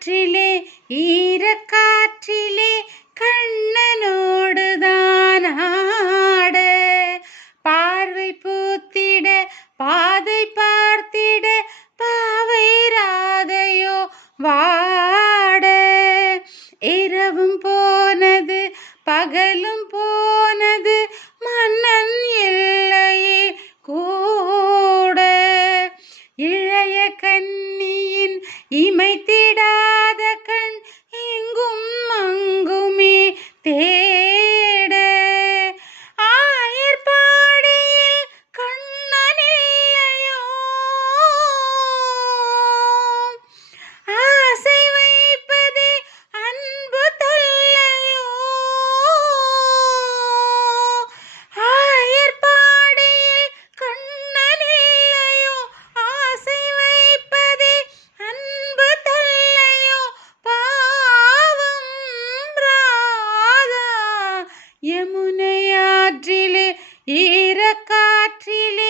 காற்றிலே ஈரக்காற்றிலே கண்ணனோடுதான் ஆட பார்வை பூத்திட பாதை பார்த்திட பாவை ராதையோ வாட இரவும் போனது பகலும் போனது மன்னன் இல்லையே கூட இளைய கன்னியின் இமைத்திடாத கண் எங்கும் அங்குமே தேட ஆயர்பாடியில் கண்ணன் இல்லையோ ஆசை வைப்பதே அன்பு தொல்லையோ ஆயர்பாடியில் கண்ணன் இல்லையோ ஆசை வைப்பதே அன்பு தொல்லையோ பாவம் ராதா யமுனை ஆற்றிலே ஈரக்காற்றிலே